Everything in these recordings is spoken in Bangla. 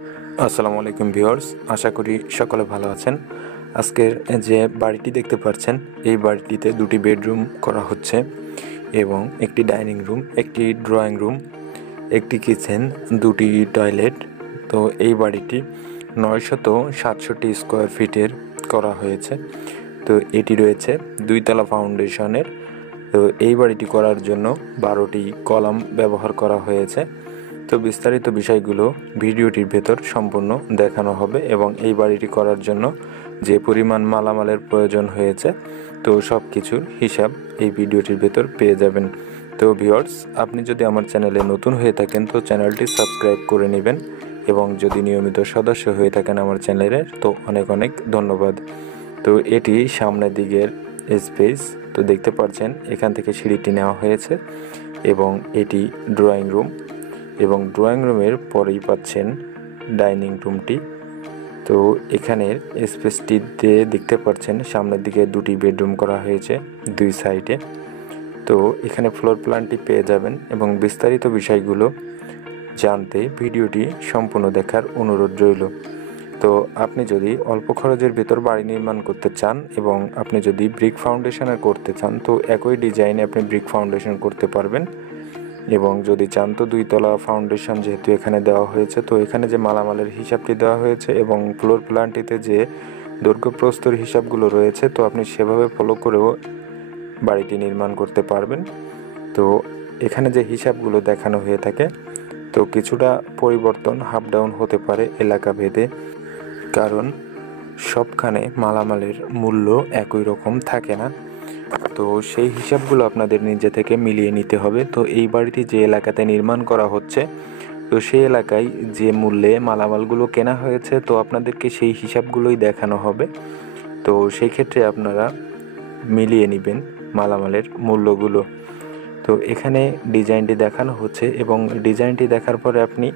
আসসালামু আলাইকুম ভিউয়ার্স, আশা করি সকলে ভালো আছেন। আজকের যে বাড়িটি দেখতে পাচ্ছেন, এই বাড়িটিতে দুটি বেডরুম করা হচ্ছে এবং একটি ডাইনিং রুম, একটি ড্রয়িং রুম, একটি কিচেন, দুটি টয়লেট। তো এই বাড়িটি 967 স্কোয়ার ফিটের করা হয়েছে। তো এটি রয়েছে 2 তলা ফাউন্ডেশনের। তো এই বাড়িটি করার জন্য 12টি কলাম ব্যবহার করা হয়েছে। তো বিস্তারিত বিষয়গুলো ভিডিওটির ভেতর সম্পূর্ণ দেখানো হবে এবং এই বাড়িটি করার জন্য যে পরিমাণ মালামালের প্রয়োজন হয়েছে, তো সব কিছুর হিসাব এই ভিডিওটির ভেতর পেয়ে যাবেন। তো ভিউয়ার্স, আপনি যদি আমার চ্যানেলে নতুন হয়ে থাকেন তো চ্যানেলটি সাবস্ক্রাইব করে নেবেন এবং যদি নিয়মিত সদস্য হয়ে থাকেন আমার চ্যানেলের, তো অনেক অনেক ধন্যবাদ। তো এটি সামনের দিকের স্পেস। তো দেখতে পাচ্ছেন এখান থেকে সিঁড়িটি নেওয়া হয়েছে এবং এটি ড্রয়িং রুম এবং ড্রয়িং রুমের পরেই পাচ্ছেন ডাইনিং রুমটি। তো এখানের স্পেসটিতে দেখতে পাচ্ছেন সামনের দিকে দুটি বেডরুম করা হয়েছে দুই সাইডে। তো এখানে ফ্লোর প্ল্যানটি পেয়ে যাবেন এবং বিস্তারিত বিষয়গুলো জানতে ভিডিওটি সম্পূর্ণ দেখার অনুরোধ রইল। তো আপনি যদি অল্প খরচের ভেতর বাড়ি নির্মাণ করতে চান এবং আপনি যদি ব্রিক ফাউন্ডেশনে করতে চান, তো একই ডিজাইনে আপনি ব্রিক ফাউন্ডেশন করতে পারবেন। এবং যদি চান তো 2 তলা ফাউন্ডেশন যেহেতু এখানে দেওয়া হয়েছে, তো এখানে যে মালামালের হিসাবটি দেওয়া হয়েছে এবং ফ্লোর প্ল্যানটিতে যে দৈর্ঘ্য প্রস্থর হিসাবগুলো রয়েছে, তো আপনি সেভাবে ফলো করেও বাড়িটি নির্মাণ করতে পারবেন। তো এখানে যে হিসাবগুলো দেখানো হয়ে থাকে, তো কিছুটা পরিবর্তন হাফ ডাউন হতে পারে এলাকা ভেদে, কারণ সবখানে মালামালের মূল্য একই রকম থাকে না। তো সেই হিসাবগুলো আপনাদের নিজে থেকে মিলিয়ে নিতে হবে। তো এই বাড়িটি যে এলাকাতে নির্মাণ করা হচ্ছে, তো সেই এলাকায় যে মূল্যে মালামালগুলো কেনা হয়েছে, তো আপনাদেরকে সেই হিসাবগুলোই দেখানো হবে। তো সেই ক্ষেত্রে আপনারা মিলিয়ে নেবেন মালামালের মূল্যগুলো। তো এখানে ডিজাইনটি দেখানো হচ্ছে এবং ডিজাইনটি দেখার পরে আপনি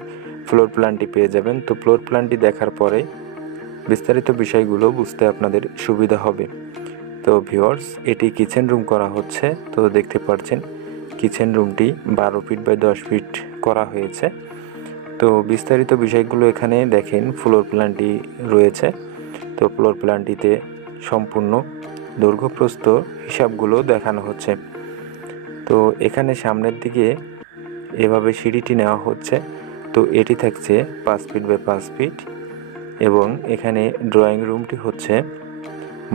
ফ্লোর প্ল্যানটি পেয়ে যাবেন। তো ফ্লোর প্ল্যানটি দেখার পরে বিস্তারিত বিষয়গুলো বুঝতে আপনাদের সুবিধা হবে। তো ভিউয়ার্স, এটি কিচেন রুম করা হচ্ছে। তো দেখতে পাচ্ছেন কিচেন রুমটি 12 ফিট বাই 10 ফিট করা হয়েছে। তো বিস্তারিত বিষয়গুলো এখানে দেখেন, ফ্লোর প্ল্যানটি রয়েছে। তো ফ্লোর প্ল্যানটিতে সম্পূর্ণ দৈর্ঘ্যপ্রস্থ হিসাবগুলো দেখানো হচ্ছে। তো এখানে সামনের দিকে এভাবে সিঁড়িটি নেওয়া হচ্ছে। তো এটি থাকছে 5 ফিট বাই 5 ফিট এবং এখানে ড্রয়িং রুমটি হচ্ছে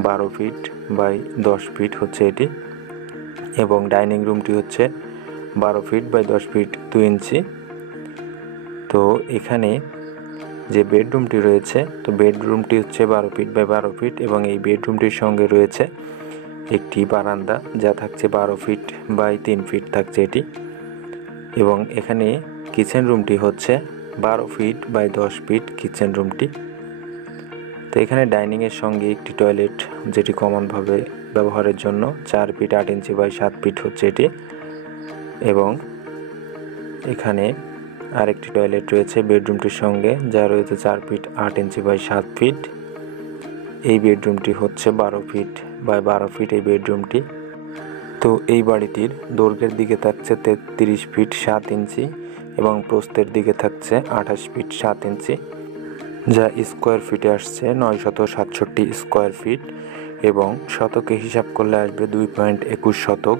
12 ফিট বাই 10 ফিট হচ্ছে এটি, এবং ডাইনিং রুমটি হচ্ছে 12 ফিট বাই 10 ফিট 2 ইঞ্চি। তো এখানে যে বেডরুমটি রয়েছে, তো বেডরুমটি হচ্ছে 12 ফিট বাই 12 ফিট এবং এই বেডরুমটির সঙ্গে রয়েছে একটি বারান্দা যা থাকছে 12 ফিট বাই 3 ফিট থাকছে এটি। এবং এখানে কিচেন রুমটি হচ্ছে 12 ফিট বাই 10 ফিট কিচেন রুমটি। তো এখানে ডাইনিংয়ের সঙ্গে একটি টয়লেট, যেটি কমনভাবে ব্যবহারের জন্য 4 ফিট 8 ইঞ্চি বাই 7 ফিট হচ্ছে এটি। এবং এখানে আরেকটি টয়লেট রয়েছে বেডরুমটির সঙ্গে, যা রয়েছে 4 ফিট 8 ইঞ্চি বাই 7 ফিট। এই বেডরুমটি হচ্ছে 12 ফিট বাই 12 ফিট এই বেডরুমটি। তো এই বাড়িটির দৈর্ঘ্যের দিকে থাকছে 33 ফিট 7 ইঞ্চি এবং প্রস্থের দিকে থাকছে 28 ফিট 7 ইঞ্চি, যা স্কোয়ার ফিটে আসছে 967 স্কোয়ার ফিট এবং শতকে হিসাব করলে আসবে 2.21 শতক,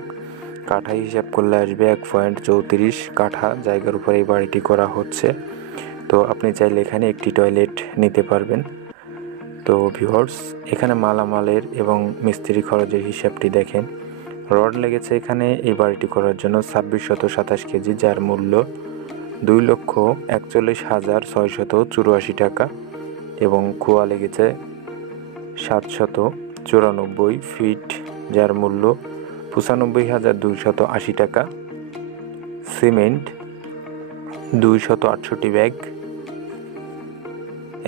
কাঠায় হিসাব করলে আসবে 1.34 কাঠা জায়গার উপর এই বাড়িটি করা হচ্ছে। তো আপনি চাইলে এখানে একটি টয়লেট নিতে পারবেন। তো ভিউয়ার্স, এখানে মালামালের এবং মিস্ত্রি খরচের হিসাবটি দেখেন। রড লেগেছে এখানে এই বাড়িটি করার জন্য 2627 কেজি, যার মূল্য 2,41,684 টাকা এবং খোয়া লেগেছে 794 ফিট, যার মূল্য 95,280 টাকা। সিমেন্ট 268 ব্যাগ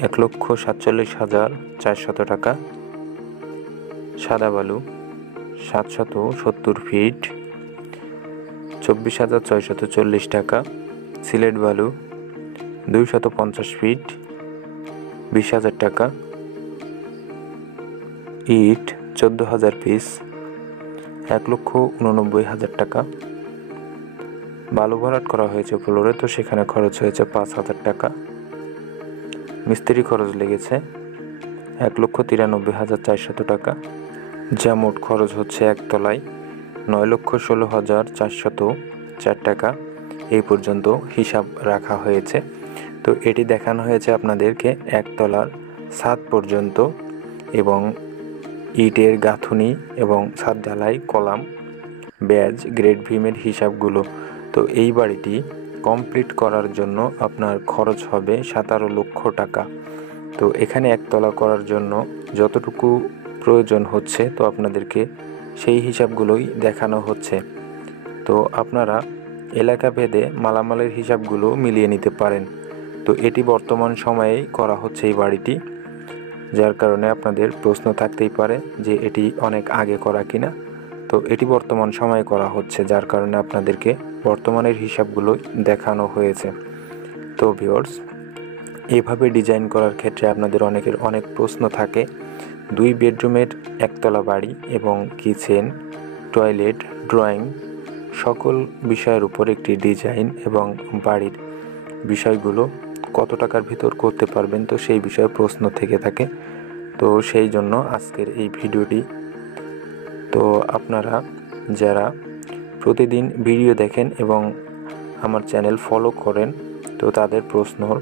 1,47,400 টাকা। সাদা বালু 770 ফিট 24,640 টাকা। সিলেট বালু 250 ফিট 20,000 টাকা। ইট 14,000 পিস 1,89,000 টাকা। বালু ভরাট করা হয়েছে ফ্লোরে, তো সেখানে খরচ হয়েছে 5,000 টাকা। মিস্ত্রি খরচ লেগেছে 1,93,400 টাকা, যা মোট খরচ হচ্ছে একতলায় 9,16,404 টাকা। এই পর্যন্ত হিসাব রাখা হয়েছে। তো এটি দেখানো হয়েছে আপনাদেরকে একতলার ছাদ পর্যন্ত এবং ইটের গাঁথুনি এবং ছাদ ঢালাই, কলাম, ব্যাজ, গ্রেড ভীমের হিসাবগুলো। তো এই বাড়িটি কমপ্লিট করার জন্য আপনার খরচ হবে 17 লক্ষ টাকা। তো এখানে একতলা করার জন্য যতটুকু প্রয়োজন হচ্ছে তো আপনাদেরকে সেই হিসাবগুলোই দেখানো হচ্ছে। তো আপনারা এলাকা ভেদে মালামালের হিসাবগুলো মিলিয়ে নিতে পারেন। তো এটি বর্তমান সময়েই করা হচ্ছে এই বাড়িটি, যার কারণে আপনাদের প্রশ্ন থাকতেই পারে যে এটি অনেক আগে করা কিনা। তো এটি বর্তমান সময়ে করা হচ্ছে, যার কারণে আপনাদেরকে বর্তমানের হিসাবগুলো দেখানো হয়েছে। তো ভিউয়ার্স, এভাবে ডিজাইন করার ক্ষেত্রে আপনাদের অনেকের অনেক প্রশ্ন থাকে। 2 বেডরুমের একতলা বাড়ি এবং কিচেন, টয়লেট, ড্রয়িং সকল বিষয়ের উপর একটি ডিজাইন এবং বাড়ির বিষয়গুলো কত টাকার ভিতর করতে পারবেন, তো সেই বিষয়ে প্রশ্ন থেকে থাকে। তো সেই জন্য আজকের এই ভিডিওটি। তো আপনারা যারা প্রতিদিন ভিডিও দেখেন এবং আমার চ্যানেল ফলো করেন, তো তাদের প্রশ্নর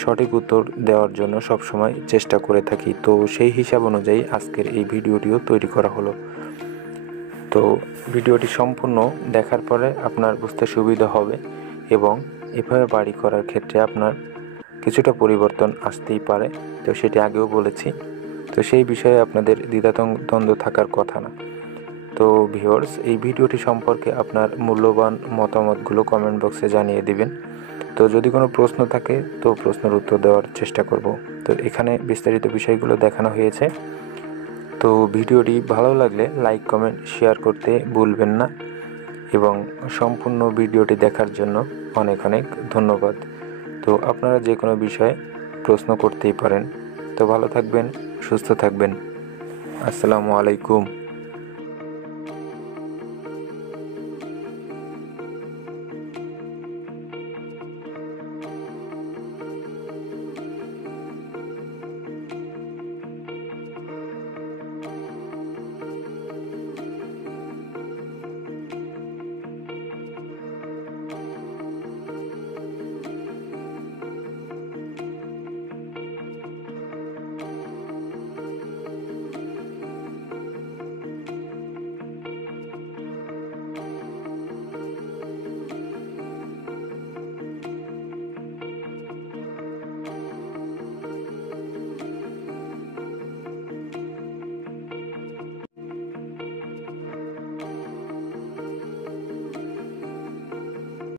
সঠিক উত্তর দেওয়ার জন্য সবসময় চেষ্টা করে থাকি। তো সেই হিসাব অনুযায়ী আজকের এই ভিডিওটিও তৈরি করা হলো। তো ভিডিওটি সম্পূর্ণ দেখার পরে আপনার বুঝতে সুবিধা হবে এবং এভাবে বাড়ি করার ক্ষেত্রে আপনার কিছুটা পরিবর্তন আসতেই পারে। তো সেটি আগেও বলেছি। তো সেই বিষয়ে আপনাদের দ্বিধাদ্বন্দ্ব থাকার কথা না। তো ভিউয়ার্স, এই ভিডিওটি সম্পর্কে আপনার মূল্যবান মতামতগুলো কমেন্ট বক্সে জানিয়ে দিবেন। তো যদি কোনো প্রশ্ন থাকে তো প্রশ্নের উত্তর দেওয়ার চেষ্টা করব। তো এখানে বিস্তারিত বিষয়গুলো দেখানো হয়েছে। তো ভিডিওটি ভালো লাগলে লাইক, কমেন্ট, শেয়ার করতে ভুলবেন না এবং সম্পূর্ণ ভিডিওটি দেখার জন্য অনেক অনেক ধন্যবাদ। তো আপনারা যে কোনো বিষয়ে প্রশ্ন করতেই পারেন। তো ভালো থাকবেন, সুস্থ থাকবেন। আসসালামু আলাইকুম।